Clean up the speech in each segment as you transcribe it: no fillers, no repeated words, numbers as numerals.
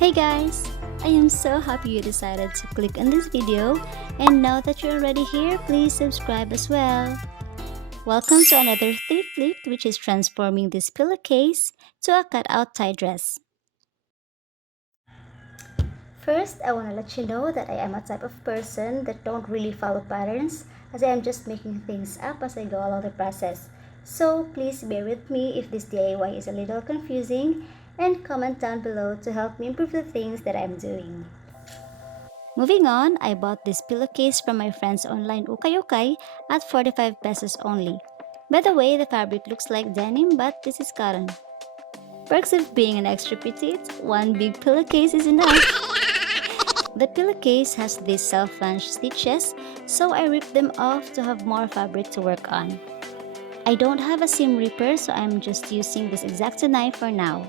Hey guys! I am so happy you decided to click on this video, and now that you're already here, please subscribe as well. Welcome to another thrift flip, which is transforming this pillowcase to a cutout tie dress. First, I want to let you know that I am a type of person that don't really follow patterns, as I am just making things up as I go along the process. So please bear with me if this DIY is a little confusing, and comment down below to help me improve the things that I'm doing. Moving on, I bought this pillowcase from my friend's online ukay-ukay at 45 pesos only. By the way, the fabric looks like denim, but this is cotton. Perks of being an extra petite, one big pillowcase is enough. The pillowcase has these self-flange stitches, so I ripped them off to have more fabric to work on. I don't have a seam ripper, so I'm just using this X-Acto knife for now.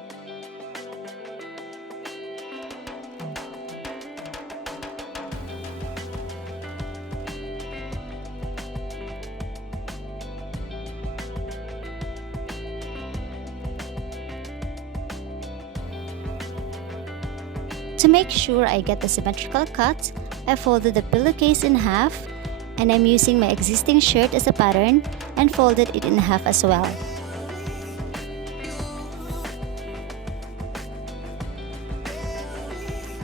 To make sure I get the symmetrical cut, I folded the pillowcase in half, and I'm using my existing shirt as a pattern and folded it in half as well.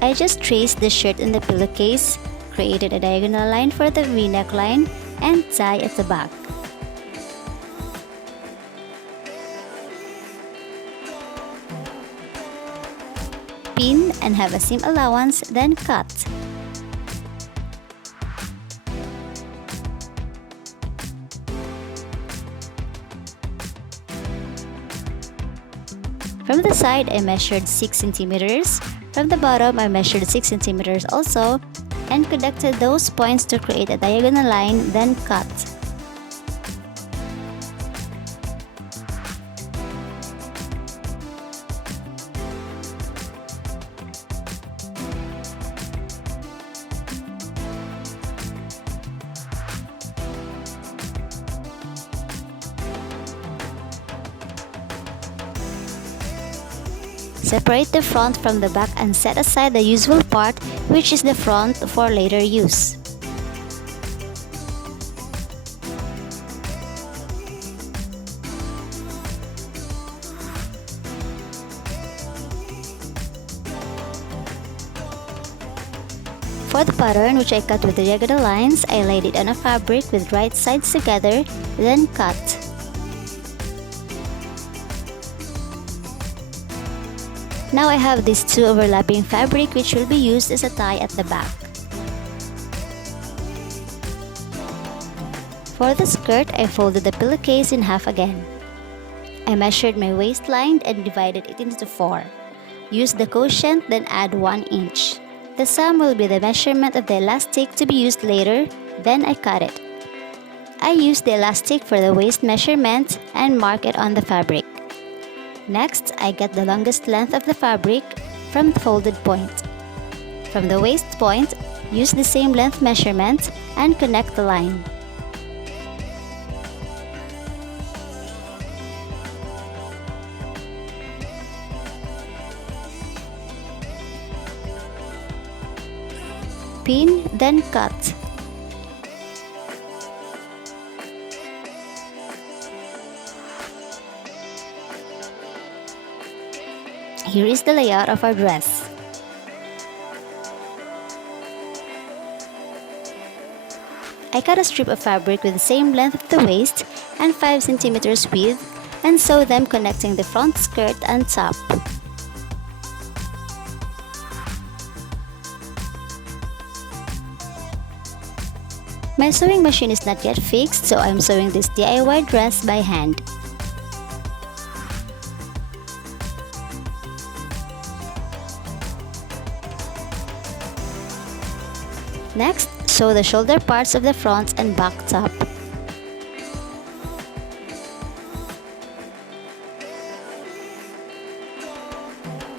I just traced the shirt in the pillowcase, created a diagonal line for the V neckline, and tie at the back. Pin and have a seam allowance, then cut. From the side, I measured 6 centimeters. From the bottom, I measured 6 centimeters also, and connected those points to create a diagonal line, then cut. Separate the front from the back and set aside the usual part, which is the front, for later use. For the pattern, which I cut with diagonal lines, I laid it on a fabric with right sides together, then cut. Now I have these two overlapping fabric, which will be used as a tie at the back. For the skirt, I folded the pillowcase in half again. I measured my waistline and divided it into 4. Use the quotient, then add 1 inch. The sum will be the measurement of the elastic to be used later, then I cut it. I used the elastic for the waist measurement and mark it on the fabric. Next, I get the longest length of the fabric from the folded point. From the waist point, use the same length measurement and connect the line. Pin, then cut. Here is the layout of our dress. I cut a strip of fabric with the same length of the waist and 5 centimeters width, and sew them connecting the front skirt and top. My sewing machine is not yet fixed, so I'm sewing this DIY dress by hand. Next, sew the shoulder parts of the front and back top.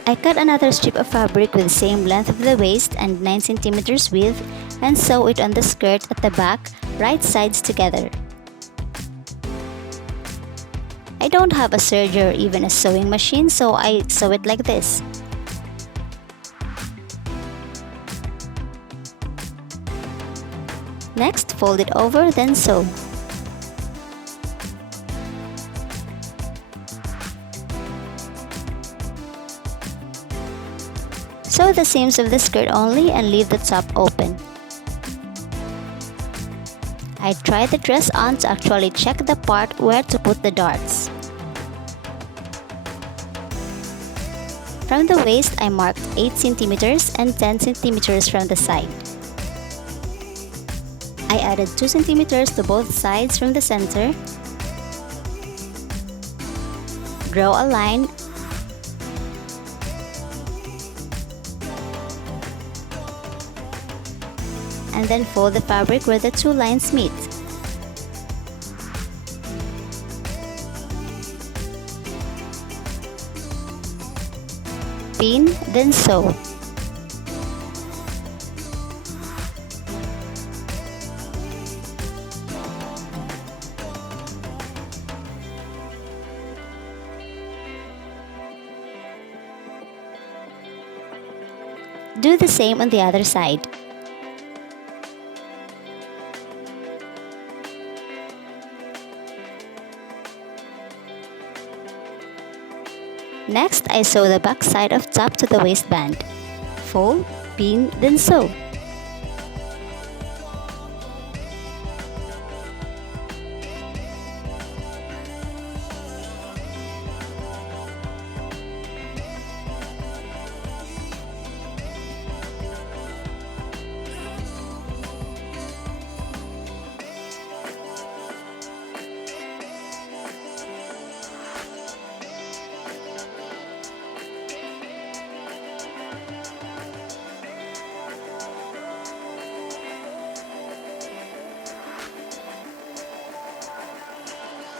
I cut another strip of fabric with the same length of the waist and 9 centimeters width and sew it on the skirt at the back, right sides together. I don't have a serger or even a sewing machine, so I sew it like this. Next, fold it over, then sew. Sew the seams of the skirt only and leave the top open. I tried the dress on to actually check the part where to put the darts. From the waist, I marked 8 cm and 10 cm from the side. I added 2 cm to both sides from the center. Draw a line and then fold the fabric where the two lines meet. Pin, then sew. Do the same on the other side. Next, I sew the back side of top to the waistband. Fold, pin, then sew.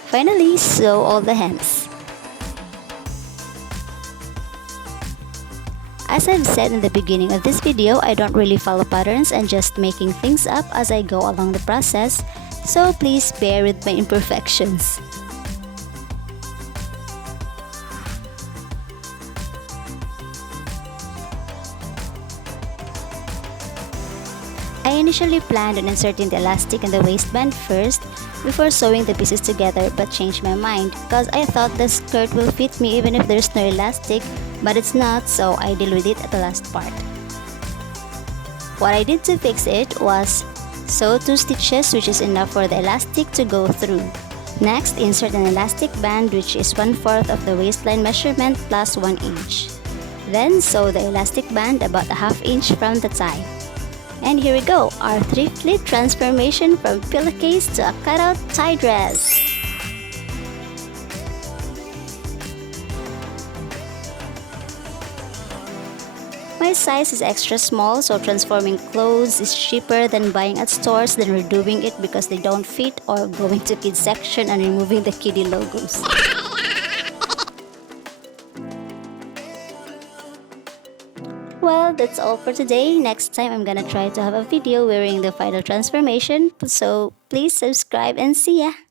Finally, sew all the hems. As I've said in the beginning of this video, I don't really follow patterns and just making things up as I go along the process, so please bear with my imperfections. I initially planned on inserting the elastic in the waistband first before sewing the pieces together, but changed my mind because I thought the skirt will fit me even if there's no elastic, but it's not, so I deal with it at the last part. What I did to fix it was sew 2 stitches, which is enough for the elastic to go through. Next, insert an elastic band which is 1/4 of the waistline measurement plus 1 inch. Then sew the elastic band about a 1/2 inch from the tie. And here we go, our thriftly transformation from pillowcase to a cutout tie dress. My size is extra small, so transforming clothes is cheaper than buying at stores than redoing it because they don't fit, or going to kids section and removing the kiddie logos. Well, that's all for today. Next time, I'm gonna try to have a video wearing the final transformation, so please subscribe and see ya!